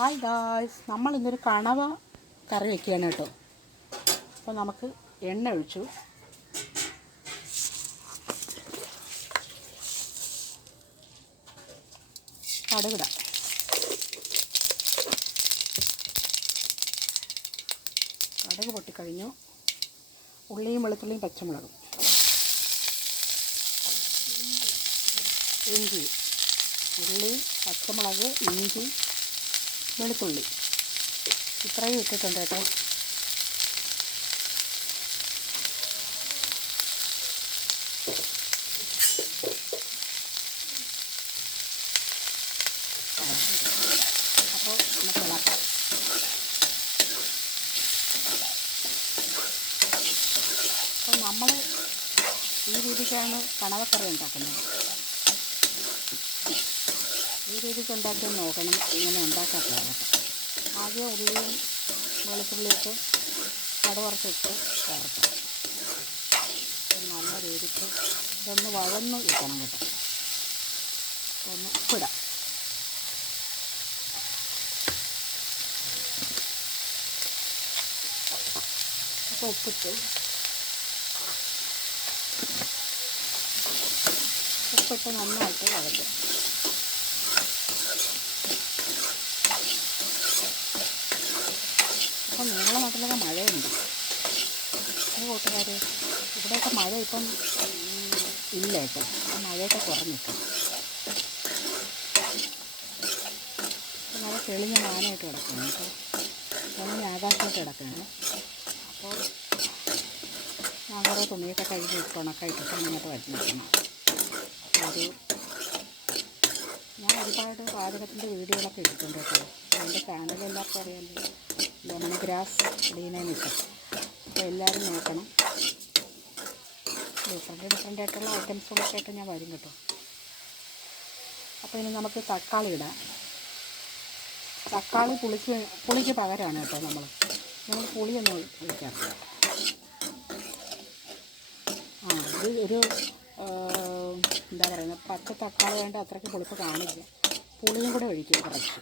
Hi guys, നമ്മൾ ഇന്നൊരു കണവ കറി വയ്ക്കുകയാണ് കേട്ടോ. അപ്പോൾ നമുക്ക് എണ്ണ ഒഴിച്ചു, കടുകിടാം. കടുക് പൊട്ടിക്കഴിഞ്ഞു. ഉള്ളിയും വെളുത്തുള്ളിയും പച്ചമുളകും ഇഞ്ചി, ഉള്ളി, പച്ചമുളക്, ഇഞ്ചി, വെളുത്തുള്ളി ഇത്രയും ഇട്ടിട്ടുണ്ട് കേട്ടോ. അപ്പോൾ നമുക്ക് ഇളക്കാം. അപ്പോൾ നമ്മൾ ഈ രീതിക്കാണ് കണവക്കറി ഉണ്ടാക്കുന്നത്. ഈ രീതിക്ക് ഉണ്ടാക്കി നോക്കണം, ഇങ്ങനെ ഉണ്ടാക്കാത്തത് കേട്ടോ. ആദ്യം ഉള്ളിയും വെളുത്തുള്ളിയിട്ട് കടുവറുത്തിട്ട് ചേർക്കണം. നല്ല രീതിക്ക് ഇതൊന്ന് വഴന്ന് കിട്ടണം കേട്ടോ. ഒന്ന് ഉപ്പിടാം. അപ്പോൾ ഉപ്പിട്ട് നന്നായിട്ട് വഴറ്റും. അപ്പം നിങ്ങളുടെ നാട്ടിലൊക്കെ മഴയുണ്ട് കൂട്ടുകാർ. ഇവിടെയൊക്കെ മഴ ഇപ്പം ഇല്ല കേട്ടോ. മഴയൊക്കെ കുറഞ്ഞിട്ട് മഴ തെളിഞ്ഞ മാനായിട്ട് കിടക്കുകയാണ് കേട്ടോ. തെളിഞ്ഞ ആകാശമായിട്ട് കിടക്കുകയാണ്. അപ്പോൾ ഞാൻ കുറേ തുണിയൊക്കെ കഴുകി ഉണക്കായിട്ടിട്ട് ഇങ്ങോട്ട് വരുന്നിരിക്കണം. ഞാൻ ഒരുപാട് പാചകത്തിൻ്റെ വീഡിയോകളൊക്കെ ഇട്ടിട്ടുണ്ട് കേട്ടോ. എൻ്റെ ചാനൽ എല്ലാവർക്കും അറിയാമല്ലോ, ലെമൺ ഗ്രാസ് ഡീന മിച്ചർ. അപ്പോൾ എല്ലാവരും നോക്കണം. ഡിഫറെൻ്റ് ആയിട്ടുള്ള ഐറ്റംസുകളൊക്കെ ആയിട്ട് ഞാൻ വരും കേട്ടോ. അപ്പോൾ ഇനി നമുക്ക് തക്കാളി ഇടാം. തക്കാളി പുളിക്ക് പകരമാണ് കേട്ടോ നമ്മൾ പുളിയൊന്നും ഒഴിക്കാറില്ല. ഇത് ഒരു എന്താ പറയുന്നത്, പച്ച തക്കാളി വേണ്ട അത്രയ്ക്ക് പുളിപ്പ് കാണില്ല. പുളിയും കൂടെ ഒഴിക്കും, കുറച്ച്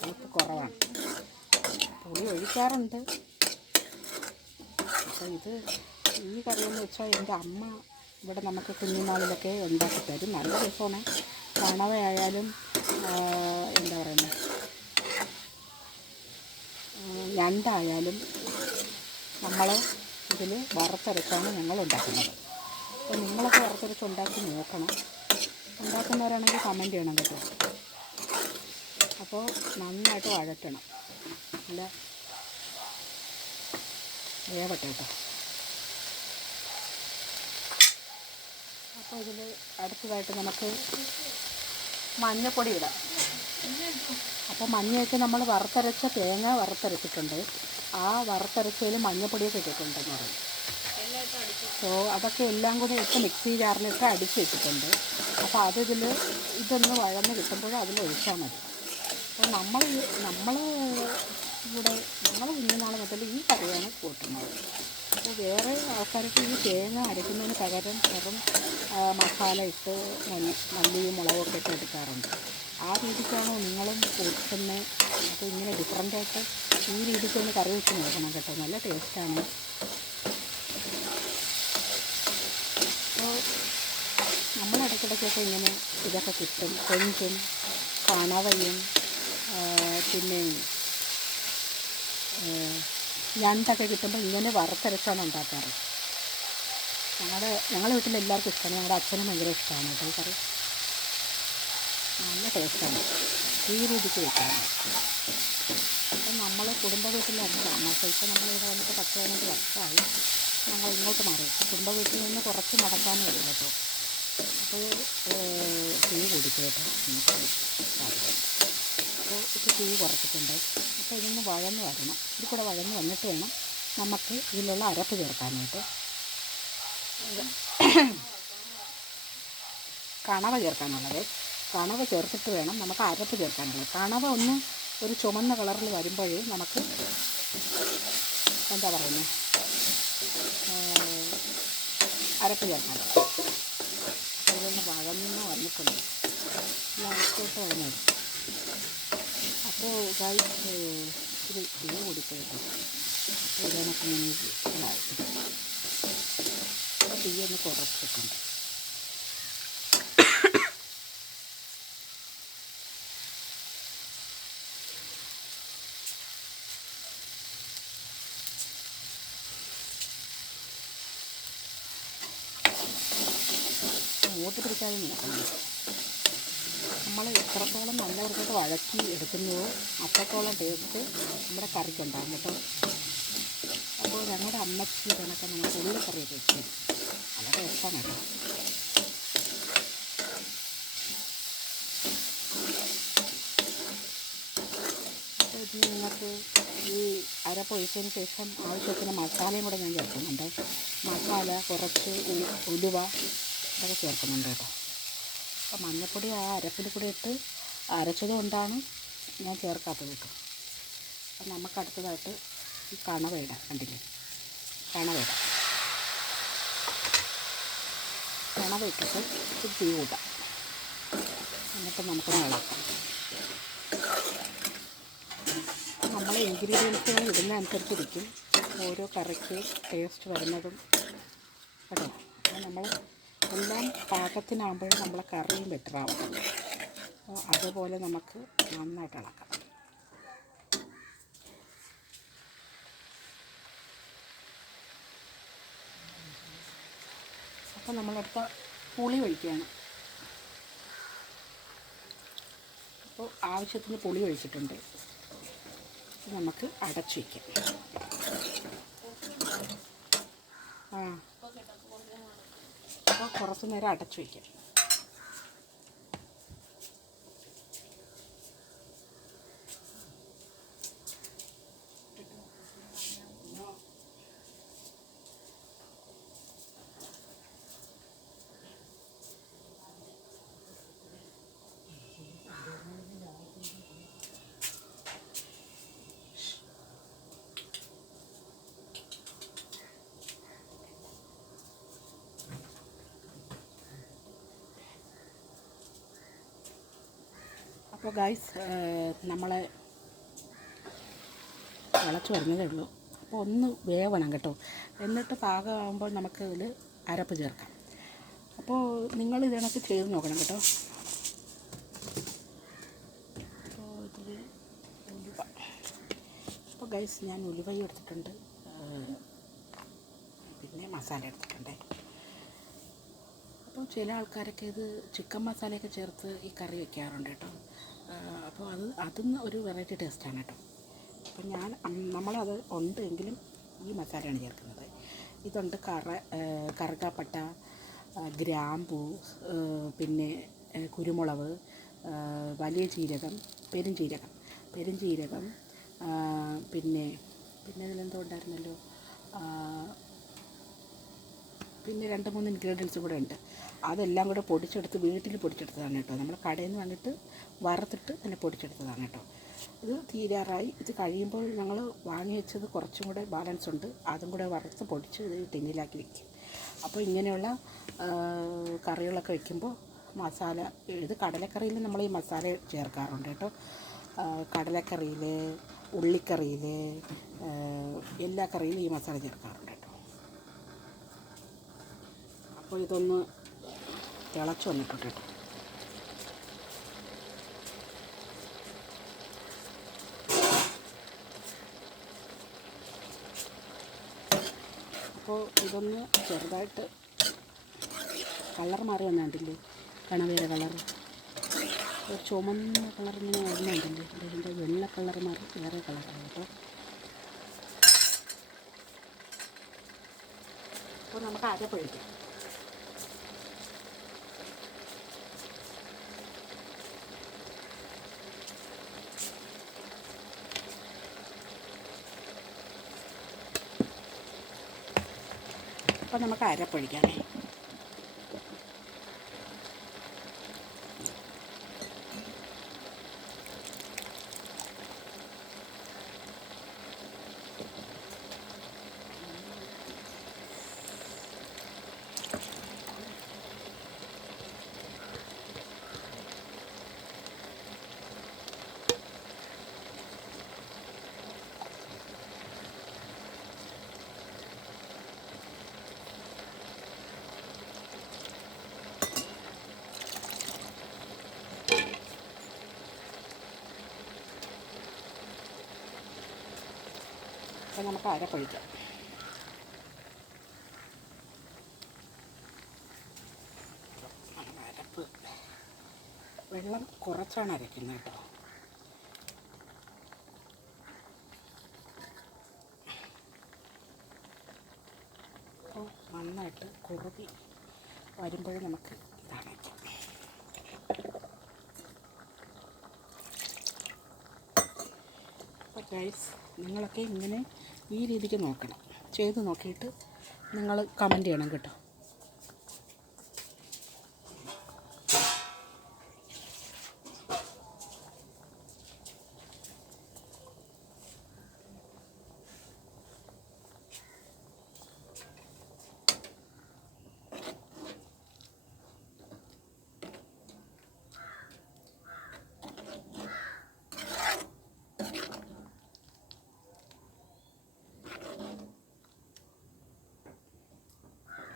പുളിപ്പ് കുറവാണ്. പുളി ഒഴിക്കാറുണ്ട്. അപ്പോൾ ഈ കറിയെന്ന് വെച്ചാൽ എൻ്റെ അമ്മ ഇവിടെ നമുക്ക് കുഞ്ഞുനാളിലൊക്കെ ഉണ്ടാക്കി തരും. നല്ല രസമാണ്. കണവയായാലും എന്താ പറയുന്നത്, ഞണ്ടായാലും നമ്മൾ ഇതിൽ വറുത്തരച്ചാണ് ഞങ്ങൾ ഉണ്ടാക്കുന്നത്. അപ്പോൾ നിങ്ങളൊക്കെ വറുത്തരച്ച് ഉണ്ടാക്കി നോക്കണം. ഉണ്ടാക്കുന്നവരാണെങ്കിൽ കമൻറ്റ് ചെയ്യണം കേട്ടോ. അപ്പോൾ നന്നായിട്ട് വഴറ്റണം, നല്ല വേവട്ടെ കേട്ടോ. അപ്പോൾ ഇതിൽ അടുത്തതായിട്ട് നമുക്ക് മഞ്ഞൾപ്പൊടി ഇടാം. അപ്പോൾ മഞ്ഞയൊക്കെ നമ്മൾ വറുത്തരച്ച തേങ്ങ വറുത്തരച്ചിട്ടുണ്ട്. ആ വറുത്തരച്ചതിൽ മഞ്ഞൾപ്പൊടിയൊക്കെ ഇട്ടിട്ടുണ്ടെന്ന് പറയും. സോ അതൊക്കെ എല്ലാം കൂടി ഇട്ട് മിക്സി ജാറിലിട്ട് അടിച്ച് വെച്ചിട്ടുണ്ട്. അപ്പോൾ ഇതൊന്ന് വഴന്ന് കിട്ടുമ്പോൾ അതിൽ ഒഴിച്ചാൽ മതി. അപ്പോൾ നമ്മൾ കുഞ്ഞുനാൾ മുതൽ ഈ കറിയാണ് കൂട്ടുന്നത്. അപ്പോൾ വേറെ ആൾക്കാർക്ക് ഈ തേങ്ങ അരയ്ക്കുന്നതിന് പകരം വെറും മസാല ഇട്ട് മല്ലിയും മുളകൊക്കെ ഇട്ട് എടുക്കാറുണ്ട്. ആ രീതിക്കാണോ നിങ്ങളും കൂട്ടുന്നത്? അപ്പോൾ ഇങ്ങനെ ഡിഫറൻ്റായിട്ട് ഈ രീതിക്കൊന്ന് കറി വെച്ച് നോക്കണം കേട്ടോ. നല്ല ടേസ്റ്റാണ്. അപ്പോൾ നമ്മളിടയ്ക്കിടയ്ക്കൊക്കെ ഇങ്ങനെ ഇതൊക്കെ കിട്ടും. കൊഞ്ചും കണവയും പിന്നെ ഞണ്ടൊക്കെ കിട്ടുമ്പോൾ ഇങ്ങനെ വറുത്തരച്ചാണ് ഉണ്ടാക്കാറ്. ഞങ്ങളുടെ വീട്ടിലെല്ലാവർക്കും ഇഷ്ടമാണ്. ഞങ്ങളുടെ അച്ഛനും ഭയങ്കര ഇഷ്ടമാണ് കേട്ടോ ഈ കറി. നല്ല ടേസ്റ്റാണ് ഈ രീതിക്ക് വെക്കാറ്. അപ്പം നമ്മൾ കുടുംബ വീട്ടിലാണ് താമസം. ഇപ്പോൾ നമ്മളിവിടെ വന്നിട്ട് 10-15 വർഷമായി. ഞങ്ങൾ ഇങ്ങോട്ട് മാറി. കുടുംബ വീട്ടിൽ നിന്ന് കുറച്ച് നടക്കാനും വരും കേട്ടോ. അപ്പോൾ തീ കുടിക്കും കേട്ടോ. അപ്പോൾ ഇത് തീ കുറച്ചിട്ടുണ്ട്. അപ്പോൾ ഇതൊന്ന് വഴന്ന് വരണം. ഇത് കൂടെ വഴന്ന് വന്നിട്ട് വേണം നമുക്ക് ഇതിലുള്ള അരപ്പ് ചേർക്കാനായിട്ട്. കണവ ചേർക്കാനുള്ളത്. കണവ ചേർത്തിട്ട് വേണം നമുക്ക് അരപ്പ് ചേർക്കാനുള്ളത്. കണവ ഒന്ന് ഒരു ചുമന്ന കളറിൽ വരുമ്പോഴേ നമുക്ക് എന്താ പറയുന്നത്, അരപ്പ് ചേർക്കാനുള്ളത്. അപ്പോൾ ഇതൊന്ന് വഴന്ന് വന്നിട്ടുണ്ട്. ലാസ്റ്റോട്ട് വഴഞ്ഞത്. അപ്പോൾ ഗൈസ് ഇത് തീ കൂടിപ്പോയിട്ടോ. അപ്പോൾ ഇതൊക്കെ ഇങ്ങനെ ഉണ്ടായി. തീയൊന്ന് കുറച്ചിട്ടുണ്ട്. മൂത്ത് പിടിക്കാതെ നോക്കണം. നമ്മൾ എത്രത്തോളം നല്ല വൃത്തിയായിട്ട് വഴറ്റി എടുക്കുന്നുവോ അത്രത്തോളം ടേസ്റ്റ് നമ്മുടെ കറിക്കുണ്ടാകും കേട്ടോ. അപ്പോൾ ഞങ്ങളുടെ അമ്മച്ചി ഇതിനൊക്കെ നമുക്ക് ഉള്ളിക്കറിയൊക്കെ വെച്ച് നല്ല ടേസ്റ്റാണ് കേട്ടോ. അപ്പോൾ ഇത് നിങ്ങൾക്ക് ഈ അരപ്പൊഴിച്ചതിന് ശേഷം ആവശ്യത്തിന് മസാലയും കൂടെ ഞാൻ ചേർക്കുന്നുണ്ട്. മസാല കുറച്ച് ഉലുവ ഇതൊക്കെ ചേർക്കുന്നുണ്ട് കേട്ടോ. അപ്പോൾ മഞ്ഞൾപ്പൊടി ആ അരപ്പിൽ കൂടെ ഇട്ട് അരച്ചത് കൊണ്ടാണ് ഞാൻ ചേർക്കാത്തത് കേട്ടോ. അപ്പം നമുക്ക് അടുത്തതായിട്ട് ഈ കണവ ഇടാം. കണ്ടില്ലേ, കണവ ഇടാം. കണവ ഇട്ടിട്ട് ഇത് തീ കൂട്ടാം. എന്നിട്ട് നമുക്ക് ഇളക്കാം. നമ്മൾ ഇൻഗ്രീഡിയൻസുകൾ ഇടുന്നതനുസരിച്ചിരിക്കും ഓരോ കറിക്ക് ടേസ്റ്റ് വരുന്നതും കേട്ടോ. അപ്പോൾ നമ്മൾ എല്ലാം പാകത്തിനാകുമ്പോഴും നമ്മളെ കറിയും ബെറ്ററാവും. അപ്പോൾ അതുപോലെ നമുക്ക് നന്നായിട്ട് ഇളക്കാം. അപ്പോൾ നമ്മളടുത്ത പുളി ഒഴിക്കുകയാണ്. അപ്പോൾ ആവശ്യത്തിന് പുളി ഒഴിച്ചിട്ടുണ്ട്. നമുക്ക് അടച്ചു വയ്ക്കാം. അപ്പോൾ കുറച്ച് നേരം അടച്ചു വയ്ക്കാം. അപ്പോൾ ഗൈസ് നമ്മൾ തിളച്ച് വരുന്നതേ ഉള്ളൂ. അപ്പോൾ ഒന്ന് വേവണം കേട്ടോ. എന്നിട്ട് പാകമാകുമ്പോൾ നമുക്ക് ഇതിൽ അരപ്പ് ചേർക്കാം. അപ്പോൾ നിങ്ങൾ ഇതിനൊക്കെ ചെയ്ത് നോക്കണം കേട്ടോ. അപ്പോൾ ഇതിൽ ഉലുവ, അപ്പോൾ ഗൈസ് ഞാൻ ഉലുവയും എടുത്തിട്ടുണ്ട്, പിന്നെ മസാല എടുത്തിട്ടുണ്ട്. അപ്പോൾ ചില ആൾക്കാരൊക്കെ ഇത് ചിക്കൻ മസാലയൊക്കെ ചേർത്ത് ഈ കറി വയ്ക്കാറുണ്ട് കേട്ടോ. അപ്പോൾ അതും ഒരു വെറൈറ്റി ടേസ്റ്റാണ് കേട്ടോ. അപ്പോൾ നമ്മളത് ഉണ്ട് എങ്കിലും ഈ മസാലയാണ് ചേർക്കുന്നത്. ഇതുണ്ട് കറുകപ്പട്ട, ഗ്രാമ്പൂ, പിന്നെ കുരുമുളക്, വലിയ ജീരകം, പെരുംജീരകം, പിന്നെ ഇതിലെന്തോ ഉണ്ടായിരുന്നല്ലോ, പിന്നെ 2-3 ഇൻഗ്രീഡിയൻസ് കൂടെ ഉണ്ട്. അതെല്ലാം കൂടെ പൊടിച്ചെടുത്ത് വീട്ടിൽ പൊടിച്ചെടുത്തതാണ് കേട്ടോ. നമ്മൾ കടയിൽ നിന്ന് വന്നിട്ട് വറുത്തിട്ട് തന്നെ പൊടിച്ചെടുത്തതാണ് കേട്ടോ. ഇത് തീരാറായി. ഇത് കഴിയുമ്പോൾ ഞങ്ങൾ വാങ്ങി വെച്ചത് കുറച്ചും കൂടെ ബാലൻസ് ഉണ്ട്. അതും കൂടെ വറുത്ത് പൊടിച്ച് ഇത് ടിന്നിലാക്കി വയ്ക്കും. അപ്പോൾ ഇങ്ങനെയുള്ള കറികളൊക്കെ വയ്ക്കുമ്പോൾ മസാല, ഇത് കടലക്കറിയിൽ നമ്മൾ ഈ മസാല ചേർക്കാറുണ്ട് കേട്ടോ. കടലക്കറിയിൽ, ഉള്ളിക്കറിയിൽ, എല്ലാ കറിയിലും ഈ മസാല ചേർക്കാറുണ്ട് കേട്ടോ. അപ്പോൾ ഇതൊന്ന് തിളച്ച് വന്നിട്ടുണ്ട് കേട്ടോ. അപ്പോൾ ഇതൊന്ന് ചെറുതായിട്ട് കളർ മാറി വന്നിട്ടില്ലേ, കണവയുടെ കളർ ഒരു ചുമന്ന കളറിങ്ങനെ വരുന്നുണ്ടല്ലേ. ഇതിൻ്റെ വെള്ള കളർ മാറി വേറെ കളറാണ് കേട്ടോ. അപ്പോൾ നമുക്ക് അരപ്പൊഴിക്കാം. അപ്പോൾ നമുക്ക് അരപ്പൊഴിക്കാമേ. അപ്പോൾ നമുക്ക് അരപ്പൊഴിക്കാം. അരപ്പ് വെള്ളം കുറച്ചാണ് അരയ്ക്കുന്നത് കേട്ടോ. അപ്പോൾ നന്നായിട്ട് കുറുകി വരുമ്പോഴും നമുക്ക് ഇതാണ് വയ്ക്കാം. അപ്പോൾ ഗൈസ്, നിങ്ങളൊക്കെ ഇങ്ങനെ ഈ രീതിക്ക് നോക്കണം. ചെയ്ത് നോക്കിയിട്ട് നിങ്ങൾ കമൻറ്റ് ചെയ്യണം കേട്ടോ.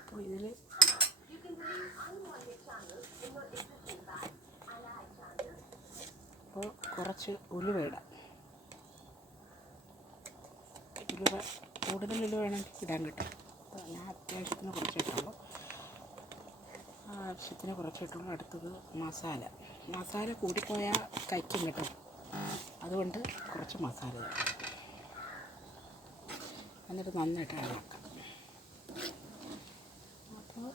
അപ്പോൾ ഇതിൽ അപ്പോൾ കുറച്ച് ഉലുവ ഇടാം. ഉലുവ കൂടുതൽ ഉലുവ വേണമെങ്കിൽ ഇടാൻ കിട്ടും. ഞാൻ അത്യാവശ്യത്തിന് കുറച്ചിട്ടുള്ളൂ. ആവശ്യത്തിന് കുറച്ചിട്ടുള്ളൂ. അടുത്തത് മസാല കൂടിപ്പോയാൽ കഴിക്കും കേട്ടോ. അതുകൊണ്ട് കുറച്ച് മസാല ഇടാം. എന്നിട്ട് നന്നായിട്ട് ഇളക്കാം. അപ്പോൾ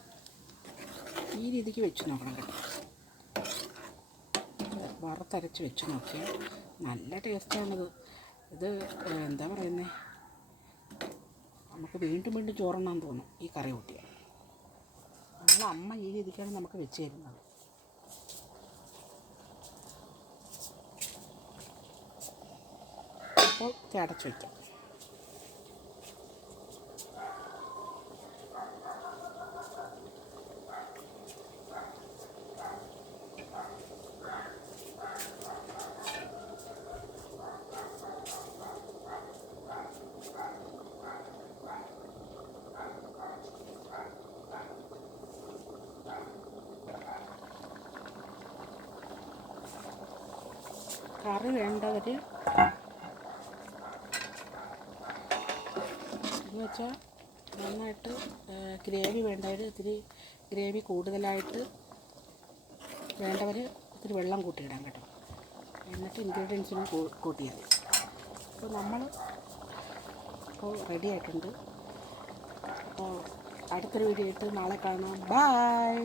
ഈ രീതിക്ക് വെച്ച് നോക്കണം കേട്ടോ. വറുത്തരച്ച് വെച്ച് നോക്കിയാൽ നല്ല ടേസ്റ്റാണിത്. ഇത് എന്താ പറയുന്നത്, നമുക്ക് വീണ്ടും വീണ്ടും ചോറുണ്ണാൻ തോന്നും ഈ കറി കൂട്ടിയാൽ. നമ്മളെ അമ്മ ഈ രീതിക്കാണ് നമുക്ക് വെച്ച് തരുന്നത്. അപ്പോൾ ഇത് അടച്ച് വയ്ക്കാം. കറി വേണ്ടവർ എന്ന് വെച്ചാൽ നന്നായിട്ട് ഗ്രേവി വേണ്ടവർ ഇത്തിരി ഗ്രേവി കൂടുതലായിട്ട് വേണ്ടവർ ഇത്തിരി വെള്ളം കൂട്ടിയിടാം കേട്ടോ. എന്നിട്ട് ഇൻഗ്രീഡിയൻസിനും കൂട്ടിയാൽ മതി. അപ്പോൾ നമ്മൾ ഇപ്പോൾ റെഡി ആയിട്ടുണ്ട്. അപ്പോൾ അടുത്തൊരു വീഡിയോ ആയിട്ട് നാളെ കാണാം. ബൈ.